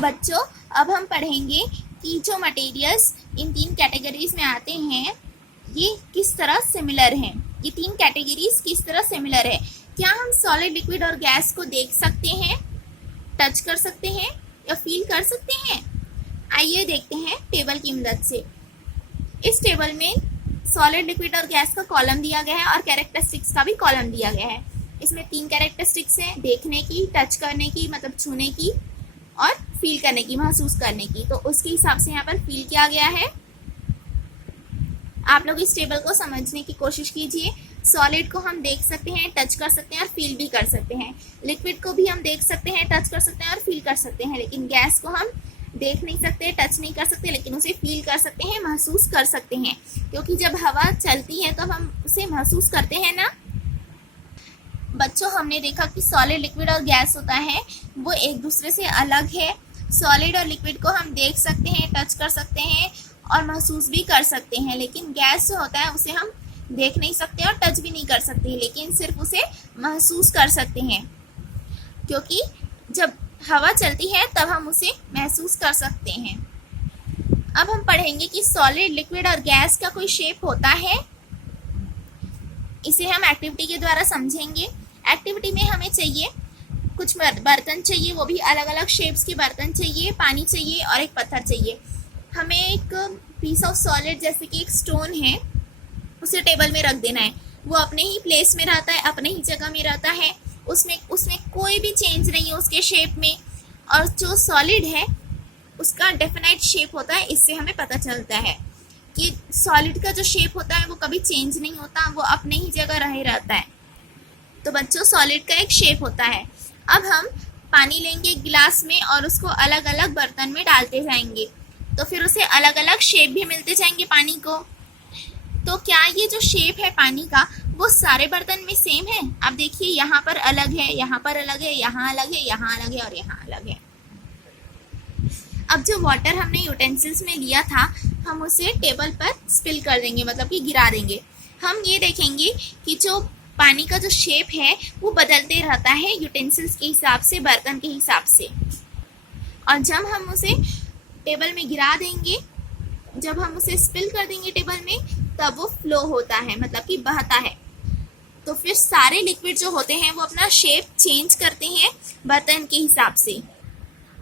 बच्चों, अब हम पढ़ेंगे कि जो मटेरियल्स इन 3 कैटेगरीज में आते हैं ये किस तरह सिमिलर हैं। ये 3 कैटेगरीज किस तरह सिमिलर है। क्या हम सॉलिड, लिक्विड और गैस को देख सकते हैं, टच कर सकते हैं या फील कर सकते हैं? आइए देखते हैं टेबल की मदद से। इस टेबल में सॉलिड, लिक्विड और गैस का कॉलम दिया गया है और कैरेक्टरिस्टिक्स का भी कॉलम दिया गया है। इसमें 3 कैरेक्टरिस्टिक्स हैं, देखने की, टच करने की मतलब छूने की और फील करने की, महसूस करने की। तो उसके हिसाब से यहाँ पर फील किया गया है। आप लोग इस टेबल को समझने की कोशिश कीजिए। सॉलिड को हम देख सकते हैं, टच कर सकते हैं और फील भी कर सकते हैं। लिक्विड को भी हम देख सकते हैं, टच कर सकते हैं और फील कर सकते हैं। लेकिन गैस को हम देख नहीं सकते, टच नहीं कर सकते, लेकिन उसे फील कर सकते हैं, महसूस कर सकते हैं। क्योंकि जब हवा चलती है तो हम उसे महसूस करते हैं ना। बच्चों, हमने देखा कि सॉलिड, लिक्विड और गैस होता है वो एक दूसरे से अलग है। सॉलिड और लिक्विड को हम देख सकते हैं, टच कर सकते हैं और महसूस भी कर सकते हैं। लेकिन गैस जो होता है उसे हम देख नहीं सकते और टच भी नहीं कर सकते, लेकिन सिर्फ उसे महसूस कर सकते हैं। क्योंकि जब हवा चलती है तब हम उसे महसूस कर सकते हैं। अब हम पढ़ेंगे कि सॉलिड, लिक्विड और गैस का कोई शेप होता है। इसे हम एक्टिविटी के द्वारा समझेंगे। एक्टिविटी में हमें चाहिए कुछ बर्तन चाहिए, वो भी अलग अलग शेप्स के बर्तन चाहिए, पानी चाहिए और एक पत्थर चाहिए। हमें एक पीस ऑफ सॉलिड जैसे कि एक स्टोन है उसे टेबल में रख देना है। वो अपने ही प्लेस में रहता है, अपने ही जगह में रहता है, उसमें कोई भी चेंज नहीं है उसके शेप में। और जो सॉलिड है उसका डेफिनाइट शेप होता है। इससे हमें पता चलता है कि सॉलिड का जो शेप होता है वो कभी चेंज नहीं होता, वो अपने ही जगह रहे रहता है। तो बच्चों, सॉलिड का एक शेप होता है। अब हम पानी लेंगे गिलास में और उसको अलग अलग बर्तन में डालते जाएंगे, तो फिर उसे अलग अलग शेप भी मिलते जाएंगे पानी को। तो क्या ये जो शेप है पानी का वो सारे बर्तन में सेम है? अब देखिए, यहाँ पर अलग है, यहाँ पर अलग है, यहाँ अलग है, यहाँ अलग है और यहाँ अलग है। अब जो वाटर हमने यूटेंसिल्स में लिया था हम उसे टेबल पर स्पिल कर देंगे, मतलब कि गिरा देंगे। हम ये देखेंगे कि जो पानी का जो शेप है वो बदलते रहता है यूटेंसिल्स के हिसाब से, बर्तन के हिसाब से। और जब हम उसे टेबल में गिरा देंगे, जब हम उसे स्पिल कर देंगे टेबल में, तब वो फ्लो होता है, मतलब कि बहता है। तो फिर सारे लिक्विड जो होते हैं वो अपना शेप चेंज करते हैं बर्तन के हिसाब से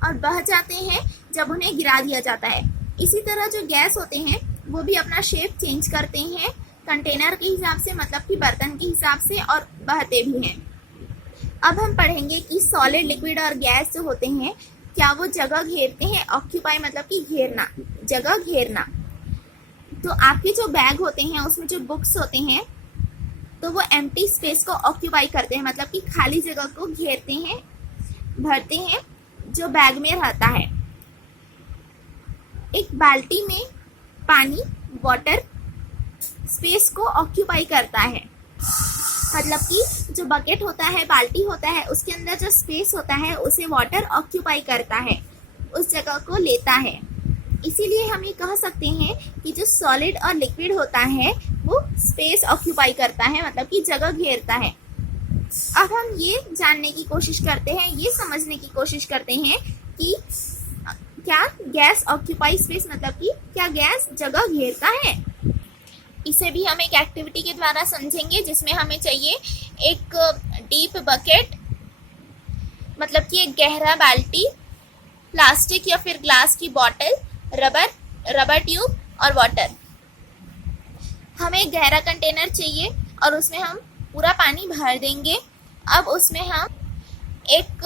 और बह जाते हैं जब उन्हें गिरा दिया जाता है। इसी तरह जो गैस होते हैं वो भी अपना शेप चेंज करते हैं कंटेनर के हिसाब से, मतलब कि बर्तन के हिसाब से, और बहते भी हैं। अब हम पढ़ेंगे कि सॉलिड, लिक्विड और गैस जो होते हैं क्या वो जगह घेरते हैं। ऑक्यूपाई मतलब कि घेरना, जगह घेरना। तो आपके जो बैग होते हैं उसमें जो बुक्स होते हैं तो वो एम्प्टी स्पेस को ऑक्यूपाई करते हैं, मतलब कि खाली जगह को घेरते हैं, भरते हैं जो बैग में रहता है। एक बाल्टी में पानी, वाटर स्पेस को ऑक्यूपाई करता है, मतलब कि जो बकेट होता है, बाल्टी होता है, उसके अंदर जो स्पेस होता है उसे वाटर ऑक्यूपाई करता है, उस जगह को लेता है। इसीलिए हम ये कह सकते हैं कि जो सॉलिड और लिक्विड होता है वो स्पेस ऑक्यूपाई करता है, मतलब कि जगह घेरता है। अब हम ये जानने की कोशिश करते हैं, ये समझने की कोशिश करते हैं कि क्या गैस ऑक्यूपाई स्पेस, मतलब कि क्या गैस जगह घेरता है। इसे भी हम एक एक्टिविटी के द्वारा समझेंगे, जिसमें हमें चाहिए एक डीप बकेट, मतलब कि एक गहरा बाल्टी, प्लास्टिक या फिर ग्लास की बॉटल, रबर ट्यूब और वाटर। हमें एक गहरा कंटेनर चाहिए और उसमें हम पूरा पानी भर देंगे। अब उसमें हम एक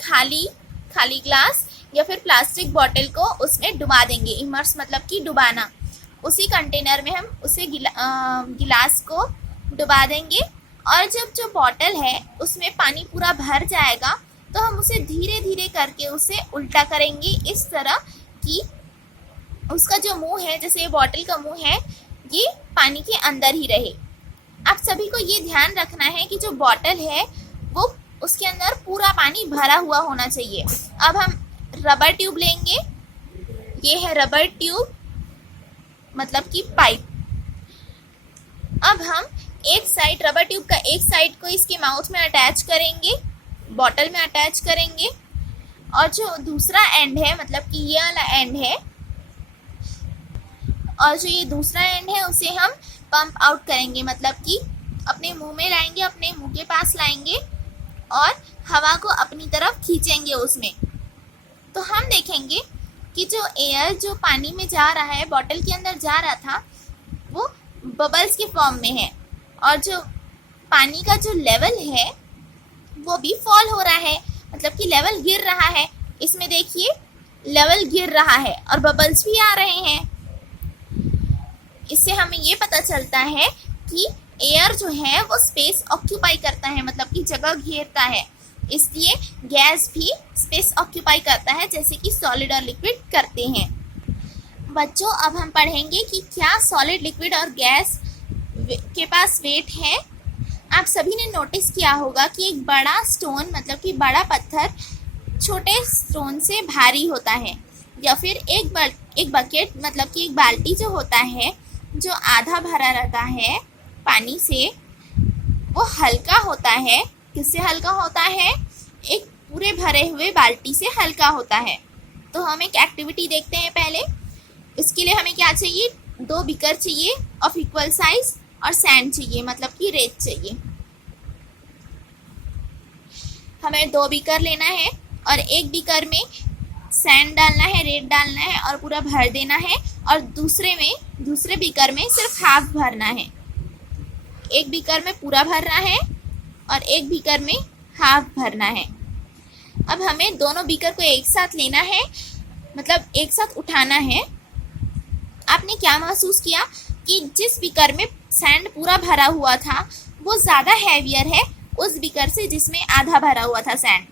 खाली ग्लास या फिर प्लास्टिक बॉटल को उसमें डुबा देंगे। इमर्स मतलब कि डुबाना। उसी कंटेनर में हम उसे गिलास को डुबा देंगे और जब जो बॉटल है उसमें पानी पूरा भर जाएगा तो हम उसे धीरे धीरे करके उसे उल्टा करेंगे, इस तरह कि उसका जो मुंह है, जैसे ये बॉटल का मुंह है, ये पानी के अंदर ही रहे। आप सभी को ये ध्यान रखना है कि जो बॉटल है वो उसके अंदर पूरा पानी भरा हुआ होना चाहिए। अब हम रबर ट्यूब लेंगे, ये है रबर ट्यूब, मतलब कि पाइप। अब हम एक साइड, रबर ट्यूब का एक साइड को इसके माउथ में अटैच करेंगे, बॉटल में अटैच करेंगे और जो दूसरा एंड है, मतलब कि ये वाला एंड है, और जो ये दूसरा एंड है उसे हम पंप आउट करेंगे, मतलब कि अपने मुंह में लाएंगे, अपने मुंह के पास लाएंगे और हवा को अपनी तरफ खींचेंगे उसमें। तो हम देखेंगे कि जो एयर जो पानी में जा रहा है, बॉटल के अंदर जा रहा था, वो बबल्स के फॉर्म में है, और जो पानी का जो लेवल है वो भी फॉल हो रहा है, मतलब कि लेवल गिर रहा है। इसमें देखिए लेवल गिर रहा है और बबल्स भी आ रहे हैं। इससे हमें ये पता चलता है कि एयर जो है वो स्पेस ऑक्यूपाई करता है, मतलब कि जगह घेरता है। इसलिए गैस भी स्पेस ऑक्यूपाई करता है, जैसे कि सॉलिड और लिक्विड करते हैं। बच्चों, अब हम पढ़ेंगे कि क्या सॉलिड, लिक्विड और गैस के पास वेट है। आप सभी ने नोटिस किया होगा कि एक बड़ा स्टोन, मतलब कि बड़ा पत्थर छोटे स्टोन से भारी होता है, या फिर एक बकेट, मतलब कि एक बाल्टी जो होता है, जो आधा भरा रहता है पानी से, वो हल्का होता है। किससे हल्का होता है? एक पूरे भरे हुए बाल्टी से हल्का होता है। तो हम एक एक्टिविटी देखते हैं पहले। इसके लिए हमें क्या चाहिए? 2 बीकर चाहिए ऑफ इक्वल साइज, और सैंड चाहिए, मतलब कि रेत चाहिए। हमें 2 बीकर लेना है और एक बीकर में सैंड डालना है, रेत डालना है और पूरा भर देना है, और दूसरे बीकर में सिर्फ हाफ भरना है। एक बीकर में पूरा भरना है और एक बीकर में हाफ भरना है। अब हमें दोनों बीकर को एक साथ लेना है, मतलब एक साथ उठाना है। आपने क्या महसूस किया कि जिस बीकर में सैंड पूरा भरा हुआ था वो ज़्यादा हैवियर है उस बीकर से जिसमें आधा भरा हुआ था सैंड।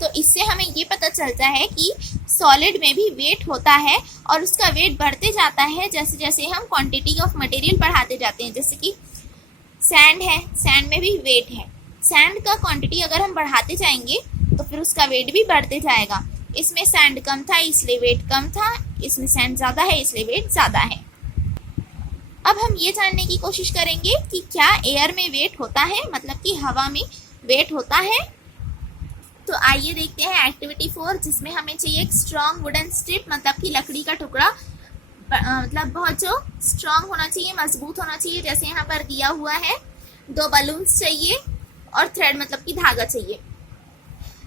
तो इससे हमें ये पता चलता है कि सॉलिड में भी वेट होता है, और उसका वेट बढ़ते जाता है जैसे जैसे हम क्वांटिटी ऑफ मटेरियल बढ़ाते जाते हैं। जैसे कि सैंड है, सैंड में भी वेट है। सैंड का क्वांटिटी अगर हम बढ़ाते जाएंगे तो फिर उसका वेट भी बढ़ते जाएगा। इसमें सैंड कम था इसलिए वेट कम था, इसमें सैंड ज़्यादा है इसलिए वेट ज़्यादा है। अब हम ये जानने की कोशिश करेंगे कि क्या एयर में वेट होता है, मतलब कि हवा में वेट होता है। तो आइए देखते हैं एक्टिविटी 4, जिसमें हमें चाहिए एक स्ट्रॉन्ग वुडन स्ट्रिप, मतलब कि लकड़ी का टुकड़ा, मतलब बहुत जो स्ट्रॉन्ग होना चाहिए, मजबूत होना चाहिए, जैसे यहाँ पर दिया हुआ है। 2 बलून्स चाहिए और थ्रेड, मतलब कि धागा चाहिए।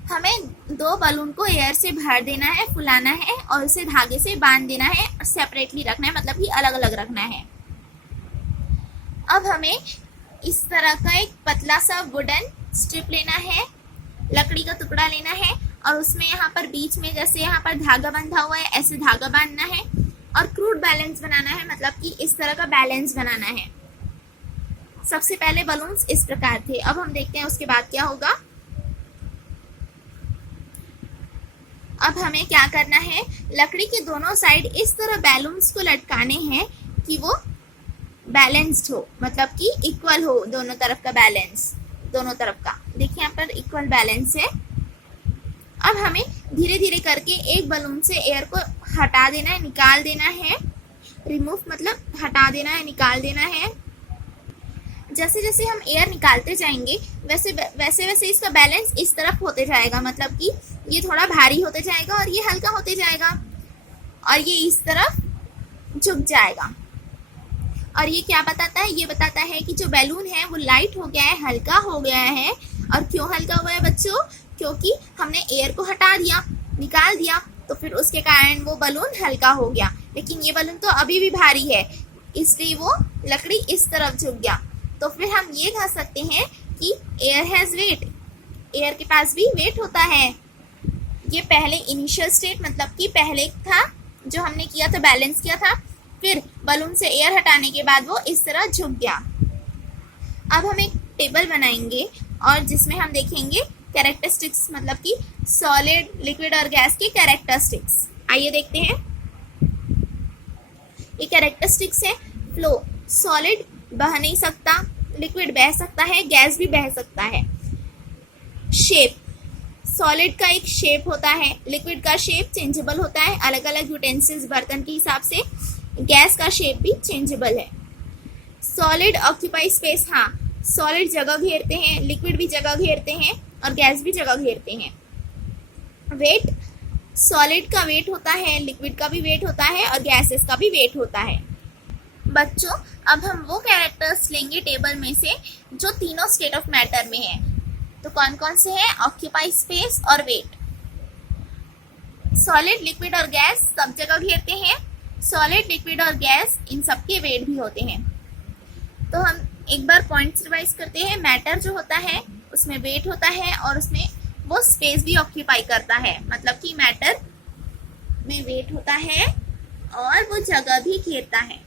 हमें 2 बलून को एयर से भर देना है, फुलाना है और उसे धागे से बांध देना है और सेपरेटली रखना है, मतलब कि अलग अलग रखना है। अब हमें इस तरह का एक पतला सा वुडन स्ट्रिप लेना है, लकड़ी का टुकड़ा लेना है, और उसमें यहाँ पर बीच में जैसे यहाँ पर धागा बंधा हुआ है ऐसे धागा बांधना है, और क्रूड बैलेंस बनाना है, मतलब कि इस तरह का बैलेंस बनाना है। सबसे पहले बलून्स इस प्रकार थे, अब हम देखते हैं उसके बाद क्या होगा। अब हमें क्या करना है, लकड़ी के दोनों साइड इस तरह बैलून्स को लटकाने हैं कि वो बैलेंस्ड हो, मतलब कि इक्वल हो, दोनों तरफ का बैलेंस, दोनों तरफ का। देखिए यहाँ पर इक्वल बैलेंस है। अब हमें धीरे धीरे करके एक बलून से एयर को हटा देना है, निकाल देना है। रिमूव मतलब हटा देना है, निकाल देना है। जैसे जैसे हम एयर निकालते जाएंगे वैसे वैसे इसका बैलेंस इस तरफ होते जाएगा, मतलब कि ये थोड़ा भारी होते जाएगा और ये हल्का होते जाएगा, और ये इस तरफ झुक जाएगा। और ये क्या बताता है? ये बताता है कि जो बैलून है वो लाइट हो गया है, हल्का हो गया है। और क्यों हल्का हुआ है बच्चों? क्योंकि हमने एयर को हटा दिया, निकाल दिया, तो फिर उसके कारण वो बलून हल्का हो गया। लेकिन ये बलून तो अभी भी भारी है, इसलिए वो लकड़ी इस तरफ झुक गया। तो फिर हम ये कह सकते हैं कि एयर हैज वेट, एयर के पास भी वेट होता है। ये पहले इनिशियल स्टेट, मतलब कि पहले था जो हमने किया था, बैलेंस किया था, फिर बलून से एयर हटाने के बाद वो इस तरह झुक गया। अब हम एक टेबल बनाएंगे और जिसमें हम देखेंगे कैरेक्टरिस्टिक्स, मतलब कि सॉलिड, लिक्विड और गैस के कैरेक्टरिस्टिक्स। आइए देखते हैं। ये कैरेक्टरिस्टिक्स है। फ्लो, सॉलिड बह नहीं सकता, लिक्विड बह सकता है, गैस भी बह सकता है। शेप, सॉलिड का एक शेप होता है, लिक्विड का शेप चेंजेबल होता है अलग अलग यूटेंसिल्स, बर्तन के हिसाब से। गैस का शेप भी चेंजेबल है। सॉलिड ऑक्यूपाई स्पेस, हाँ सॉलिड जगह घेरते हैं, लिक्विड भी जगह घेरते हैं और गैस भी जगह घेरते हैं। वेट सॉलिड का वेट होता है, लिक्विड का भी वेट होता है और गैसेस का भी वेट होता है। बच्चों, अब हम वो कैरेक्टर्स लेंगे टेबल में से जो तीनों स्टेट ऑफ मैटर में है। तो कौन कौन से हैं? ऑक्यूपाई, स्पेस और वेट। सॉलिड, लिक्विड और गैस सब जगह घेरते हैं। सॉलिड, लिक्विड और गैस इन सबके वेट भी होते हैं। तो हम एक बार पॉइंट्स रिवाइज करते हैं। मैटर जो होता है उसमें वेट होता है और उसमें वो स्पेस भी ऑक्यूपाई करता है, मतलब कि मैटर में वेट होता है और वो जगह भी घेरता है।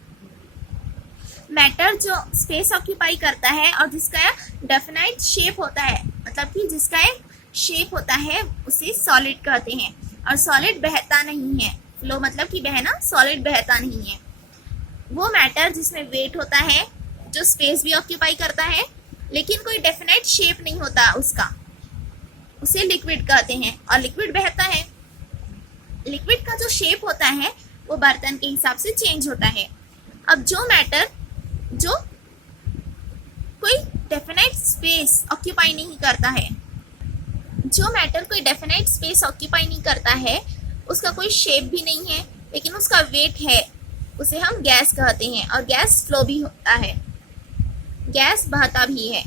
मैटर जो स्पेस ऑक्यूपाई करता है और जिसका डेफिनाइट शेप होता है, मतलब कि जिसका एक शेप होता है, उसे सॉलिड कहते हैं। और सॉलिड बहता नहीं है, फ्लो मतलब कि बहना, सॉलिड बहता नहीं है। वो मैटर जिसमें वेट होता है, जो स्पेस भी ऑक्यूपाई करता है लेकिन कोई डेफिनाइट शेप नहीं होता उसका, उसे लिक्विड कहते हैं। और लिक्विड बहता है। लिक्विड का जो शेप होता है वो बर्तन के हिसाब से चेंज होता है। अब जो मैटर जो कोई डेफिनाइट स्पेस ऑक्यूपाई नहीं करता है, जो मैटर कोई डेफिनाइट स्पेस ऑक्यूपाई नहीं करता है, उसका कोई शेप भी नहीं है लेकिन उसका वेट है, उसे हम गैस कहते हैं। और गैस फ्लो भी होता है, गैस बहता भी है।